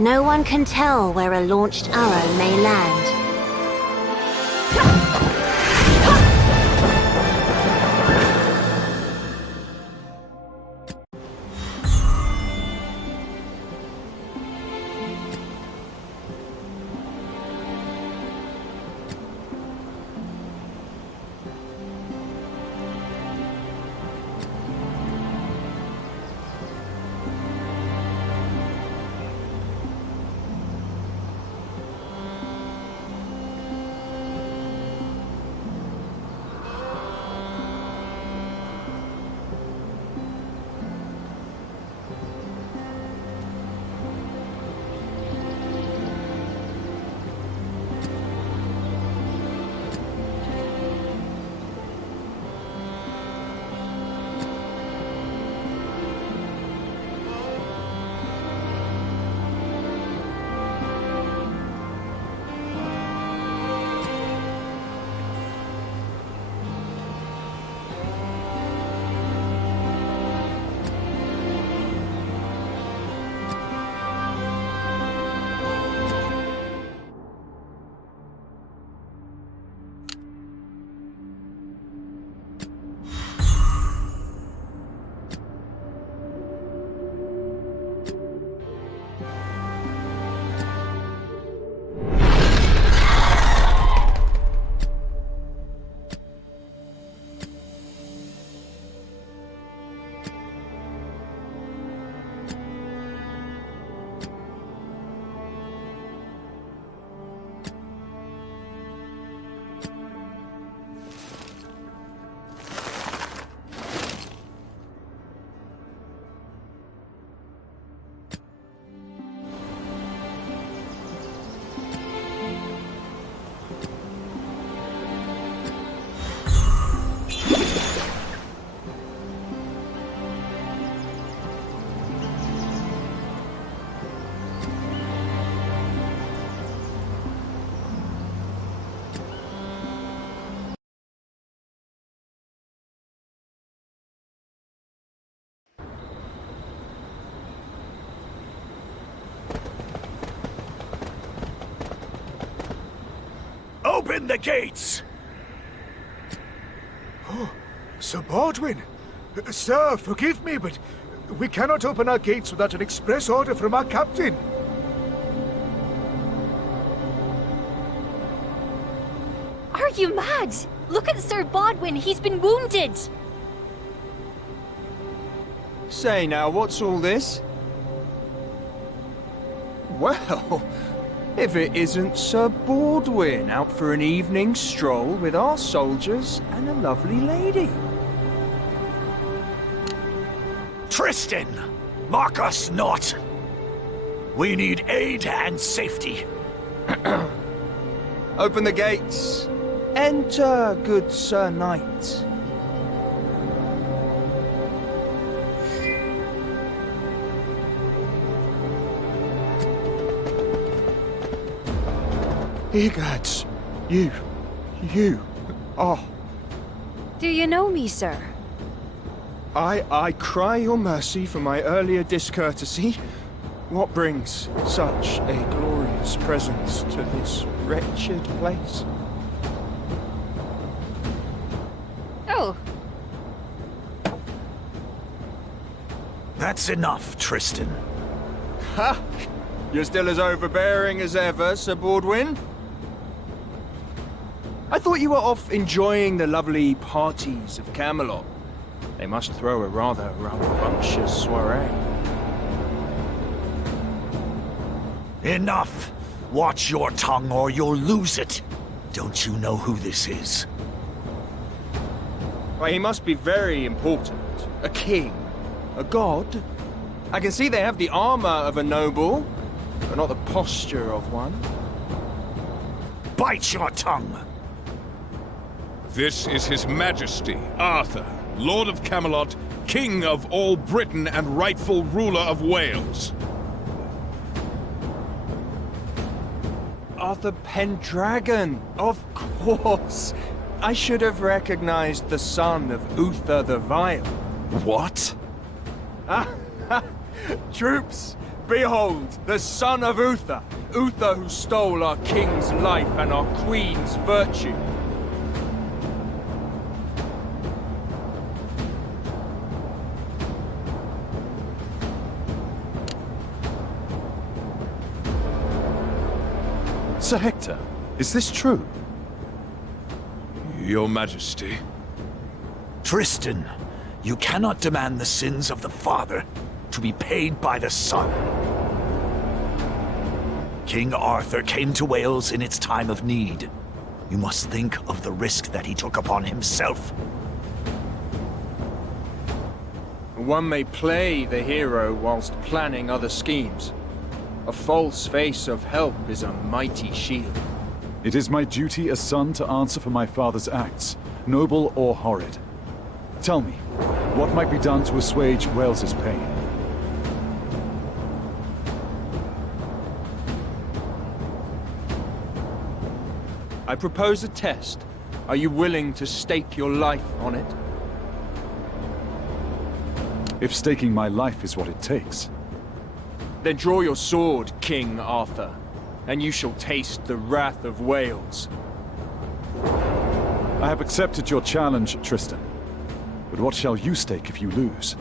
No one can tell where a launched arrow may land. Open the gates! Oh, Sir Baldwin! Sir, forgive me, but we cannot open our gates without an express order from our captain. Are you mad? Look at Sir Baldwin, he's been wounded! Say now, what's all this? Well, if it isn't Sir Baldwin out for an evening stroll with our soldiers and a lovely lady. Tristan! Mock us not! We need aid and safety. Open the gates. Enter, good Sir Knight. Egads, you, oh, Do you know me, sir? I cry your mercy for my earlier discourtesy. What brings such a glorious presence to this wretched place? Oh, That's enough, Tristan. Ha! You're still as overbearing as ever, Sir Baldwin. I thought you were off enjoying the lovely parties of Camelot. They must throw a rather rambunctious soiree. Enough! Watch your tongue or you'll lose it. Don't you know who this is? Why, he must be very important. A king. A god. I can see they have the armor of a noble, but not the posture of one. Bite your tongue! This is His Majesty, Arthur, Lord of Camelot, King of all Britain and rightful ruler of Wales. Arthur Pendragon, of course. I should have recognized the son of Uther the Vile. What? Troops, Behold, the son of Uther! Uther who stole our king's life and our queen's virtue. Sir Hector, is this true? Your Majesty. Tristan, you cannot demand the sins of the father to be paid by the son. King Arthur came to Wales in its time of need. You must think of the risk that he took upon himself. One may play the hero whilst planning other schemes. A false face of help is a mighty shield. It is my duty as son to answer for my father's acts, noble or horrid. Tell me, what might be done to assuage Wales's pain? I propose a test. Are you willing to stake your life on it? If staking my life is what it takes. Then draw your sword, King Arthur, and you shall taste the wrath of Wales. I have accepted your challenge, Tristan. But what shall you stake if you lose?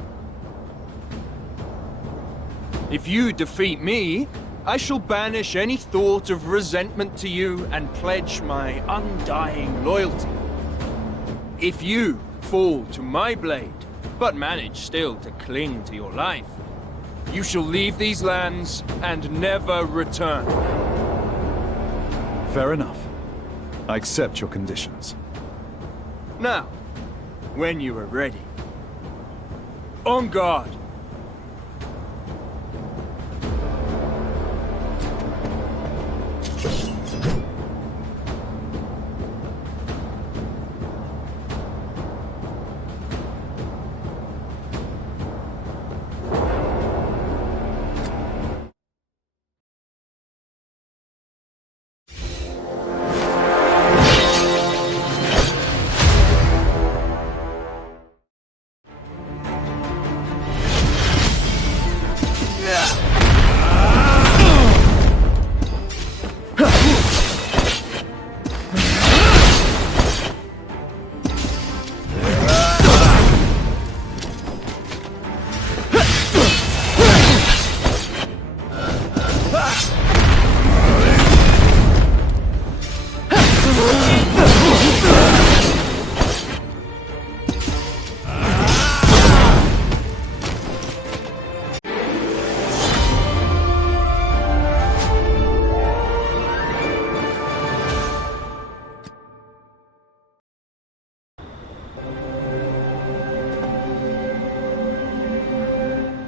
If you defeat me, I shall banish any thought of resentment to you and pledge my undying loyalty. If you fall to my blade, but manage still to cling to your life, you shall leave these lands and never return. Fair enough. I accept your conditions. Now, when you are ready, on guard!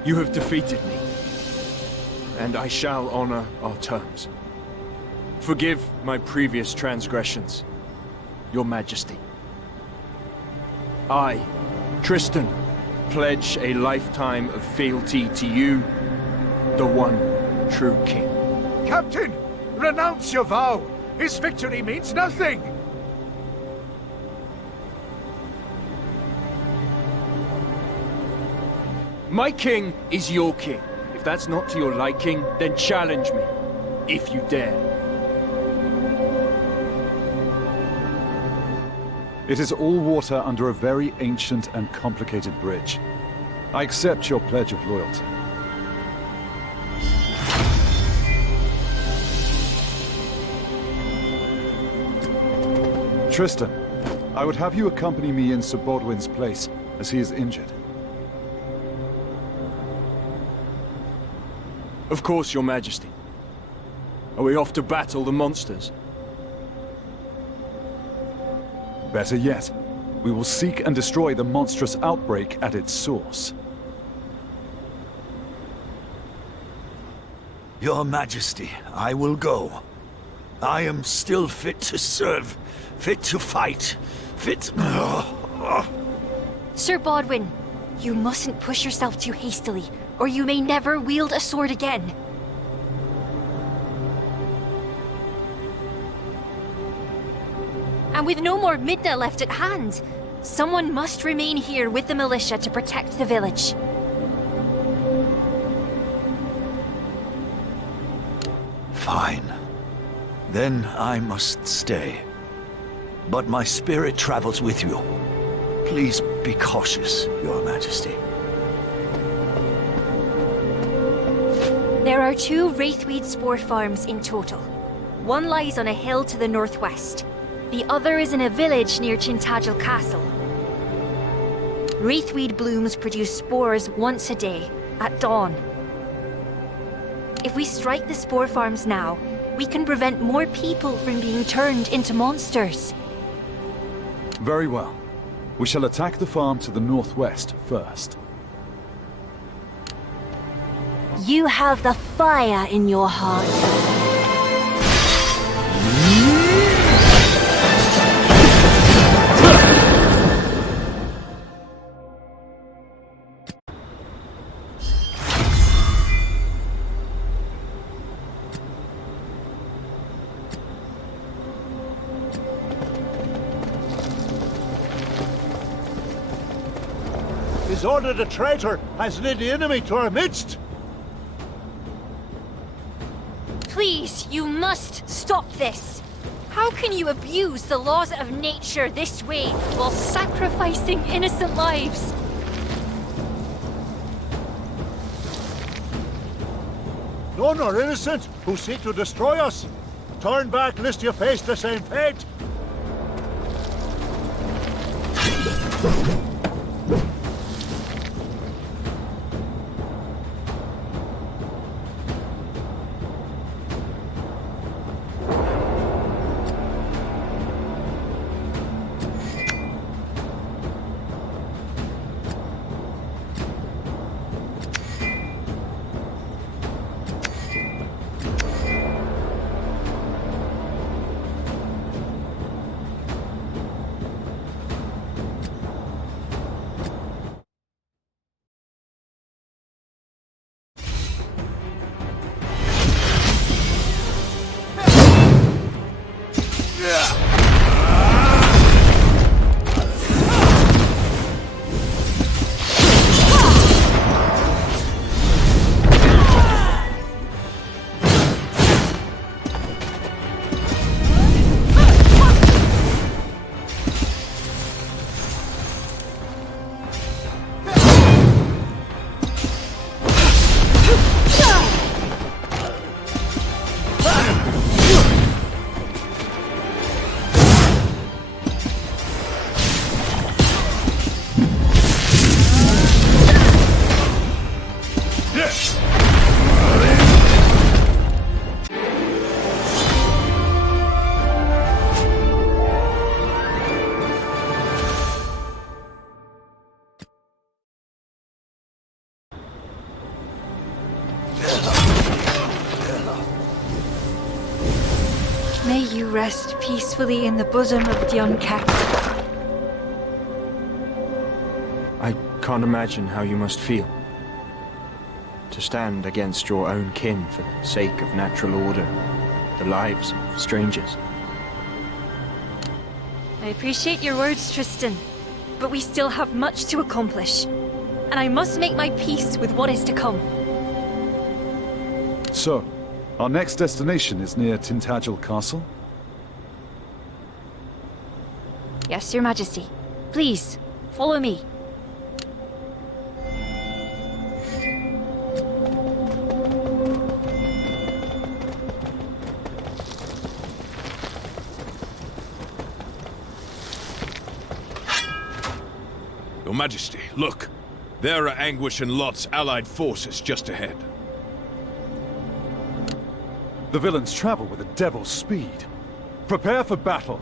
You have defeated me, and I shall honor our terms. Forgive my previous transgressions, Your Majesty. I, Tristan, pledge a lifetime of fealty to you, the one true king. Captain, renounce your vow. His victory means nothing. My king is your king. If that's not to your liking, then challenge me, if you dare. It is all water under a very ancient and complicated bridge. I accept your pledge of loyalty. Tristan, I would have you accompany me in Sir Bodwin's place, as he is injured. Of course, Your Majesty. Are we off to battle the monsters? Better yet, we will seek and destroy the monstrous outbreak at its source. Your Majesty, I will go. I am still fit to serve, fit to fight, fit... Sir Bodwin, you mustn't push yourself too hastily, or you may never wield a sword again. And with no more Midna left at hand, someone must remain here with the militia to protect the village. Fine. Then I must stay. But my spirit travels with you. Please be cautious, Your Majesty. There are 2 wraithweed spore farms in total. One lies on a hill to the northwest. The other is in a village near Tintagel Castle. Wraithweed blooms produce spores once a day, at dawn. If we strike the spore farms now, we can prevent more people from being turned into monsters. Very well. We shall attack the farm to the northwest first. You have the fire in your heart. Isotta the traitor has led the enemy to our midst. Please, you must stop this! How can you abuse the laws of nature this way while sacrificing innocent lives? None are innocent who seek to destroy us. Turn back lest you face the same fate. May you rest peacefully in the bosom of the unkept. I can't imagine how you must feel. To stand against your own kin for the sake of natural order, the lives of strangers. I appreciate your words, Tristan, but we still have much to accomplish. And I must make my peace with what is to come. So, our next destination is near Tintagel Castle? Yes, Your Majesty. Please, follow me. Your Majesty, look. There are Anguish and Lot's allied forces just ahead. The villains travel with a devil's speed. Prepare for battle.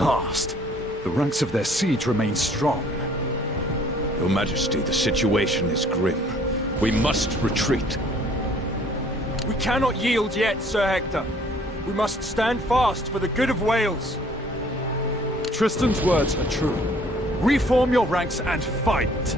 last. The ranks of their siege remain strong. Your Majesty, the situation is grim. We must retreat. We cannot yield yet, Sir Hector. We must stand fast for the good of Wales. Tristan's words are true. Reform your ranks and fight!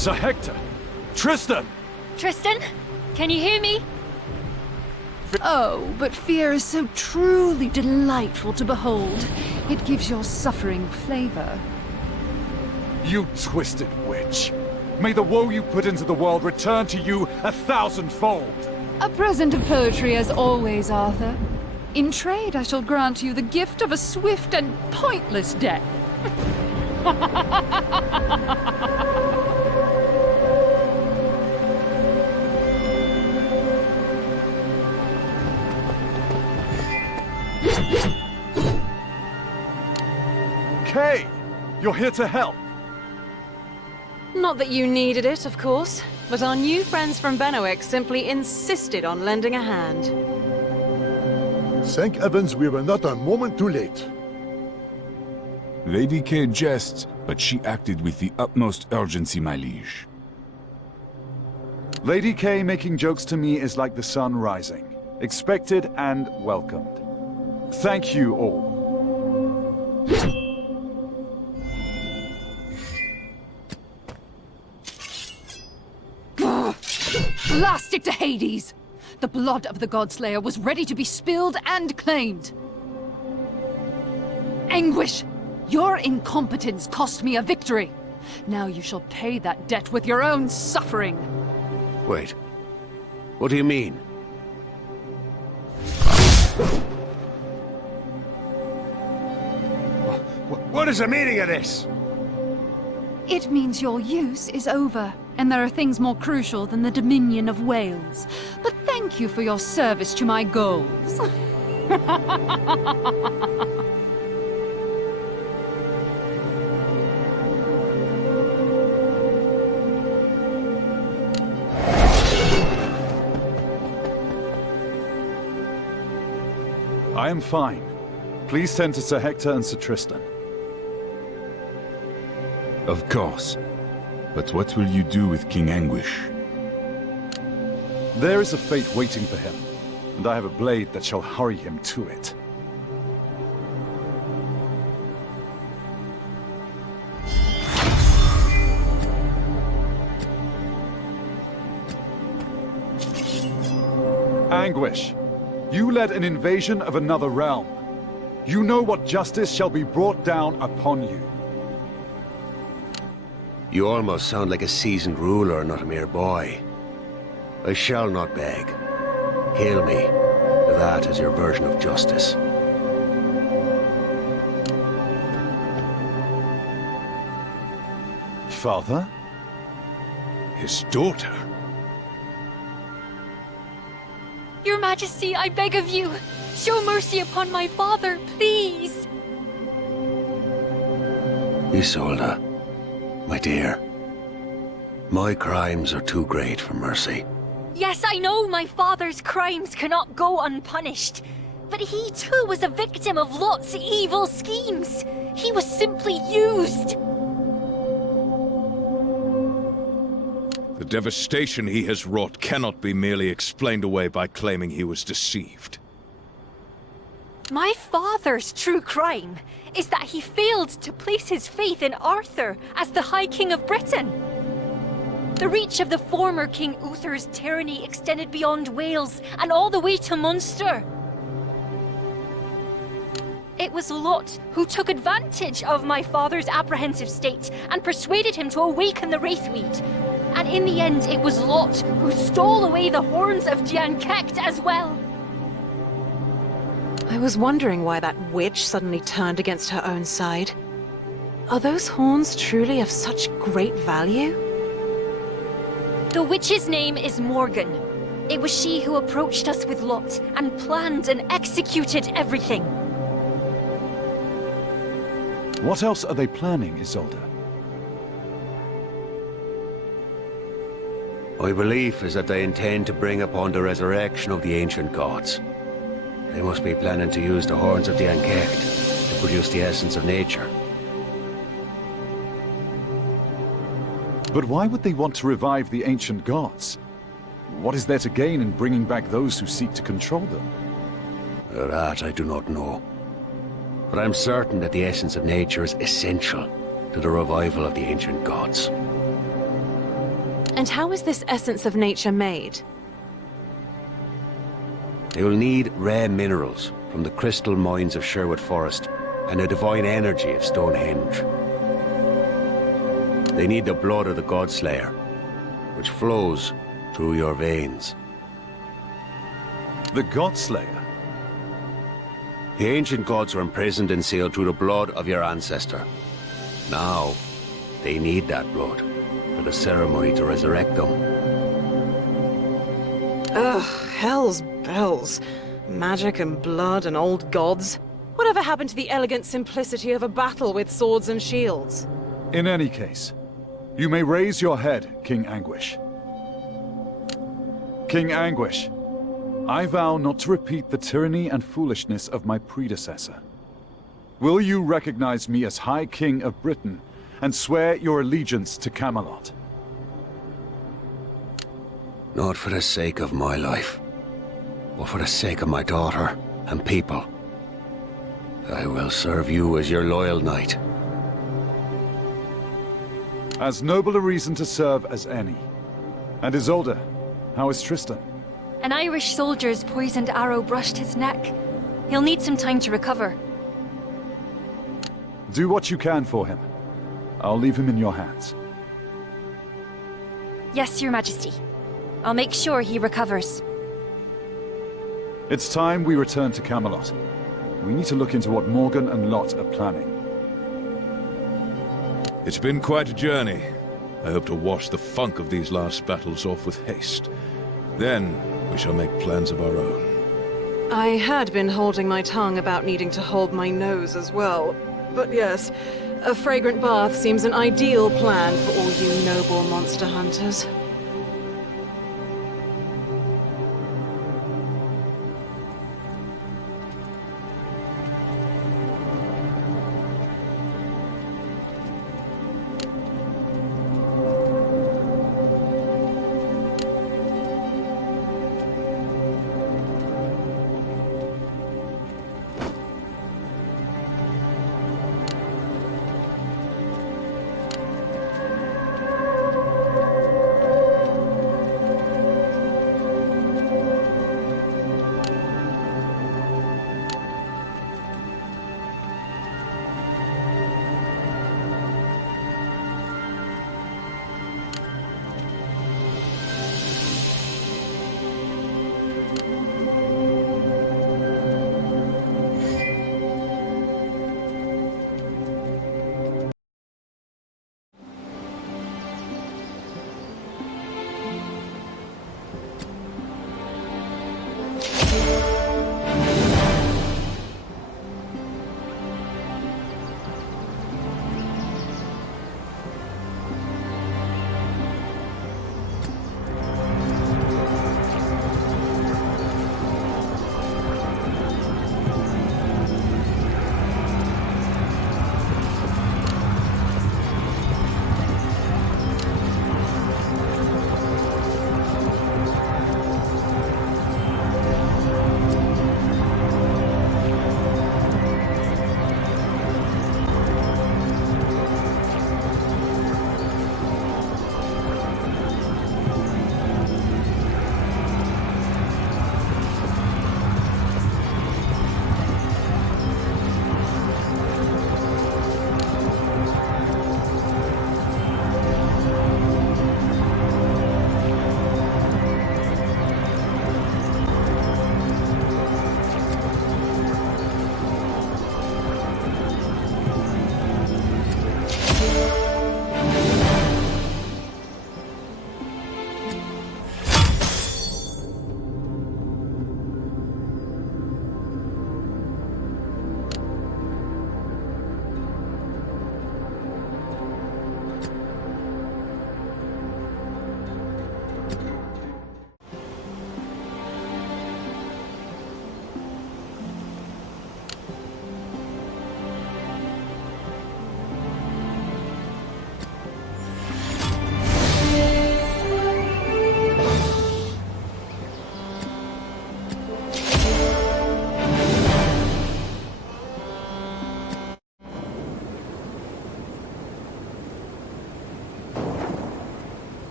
Sir Hector! Tristan! Tristan? Can you hear me? Oh, but fear is so truly delightful to behold. It gives your suffering flavor. You twisted witch! May the woe you put into the world return to you 1,000-fold! A present of poetry as always, Arthur. In trade, I shall grant you the gift of a swift and pointless death. You're here to help. Not that you needed it, of course, but our new friends from Benowick simply insisted on lending a hand. Thank heavens we were not a moment too late. Lady Kay jests, but she acted with the utmost urgency, my liege. Lady Kay making jokes to me is like the sun rising. Expected and welcomed. Thank you all. Blast it to Hades! The blood of the Godslayer was ready to be spilled and claimed. Anguish! Your incompetence cost me a victory. Now you shall pay that debt with your own suffering. Wait. What do you mean? What is the meaning of this? It means your use is over, and there are things more crucial than the Dominion of Wales. But thank you for your service to my goals. I am fine. Please send to Sir Hector and Sir Tristan. Of course. But what will you do with King Anguish? There is a fate waiting for him, and I have a blade that shall hurry him to it. Anguish, you led an invasion of another realm. You know what justice shall be brought down upon you. You almost sound like a seasoned ruler, not a mere boy. I shall not beg. Hail me. That is your version of justice. Father? His daughter? Your Majesty, I beg of you, show mercy upon my father, please. Isolde, my dear. My crimes are too great for mercy. Yes, I know my father's crimes cannot go unpunished. But he too was a victim of Lot's evil schemes. He was simply used. The devastation he has wrought cannot be merely explained away by claiming he was deceived. My father's true crime is that he failed to place his faith in Arthur as the High King of Britain. The reach of the former King Uther's tyranny extended beyond Wales and all the way to Munster. It was Lot who took advantage of my father's apprehensive state and persuaded him to awaken the Wraithweed. And in the end, it was Lot who stole away the horns of Dian Cecht as well. I was wondering why that witch suddenly turned against her own side. Are those horns truly of such great value? The witch's name is Morgan. It was she who approached us with Lot and planned and executed everything. What else are they planning, Isolde? My belief is that they intend to bring upon the resurrection of the ancient gods. They must be planning to use the horns of Dian Cecht to produce the essence of nature. But why would they want to revive the ancient gods? What is there to gain in bringing back those who seek to control them? That I do not know. But I'm certain that the essence of nature is essential to the revival of the ancient gods. And how is this essence of nature made? They will need rare minerals from the crystal mines of Sherwood Forest and the divine energy of Stonehenge. They need the blood of the Godslayer, which flows through your veins. The Godslayer? The ancient gods were imprisoned and sealed through the blood of your ancestor. Now, they need that blood for the ceremony to resurrect them. Ugh, hell's bells. Magic and blood and old gods. Whatever happened to the elegant simplicity of a battle with swords and shields? In any case, you may raise your head, King Anguish. King Anguish, I vow not to repeat the tyranny and foolishness of my predecessor. Will you recognize me as High King of Britain and swear your allegiance to Camelot? Not for the sake of my life, but for the sake of my daughter and people. I will serve you as your loyal knight. As noble a reason to serve as any. And Isolde, how is Tristan? An Irish soldier's poisoned arrow brushed his neck. He'll need some time to recover. Do what you can for him. I'll leave him in your hands. Yes, Your Majesty. I'll make sure he recovers. It's time we return to Camelot. We need to look into what Morgan and Lot are planning. It's been quite a journey. I hope to wash the funk of these last battles off with haste. Then, we shall make plans of our own. I had been holding my tongue about needing to hold my nose as well. But yes, a fragrant bath seems an ideal plan for all you noble monster hunters.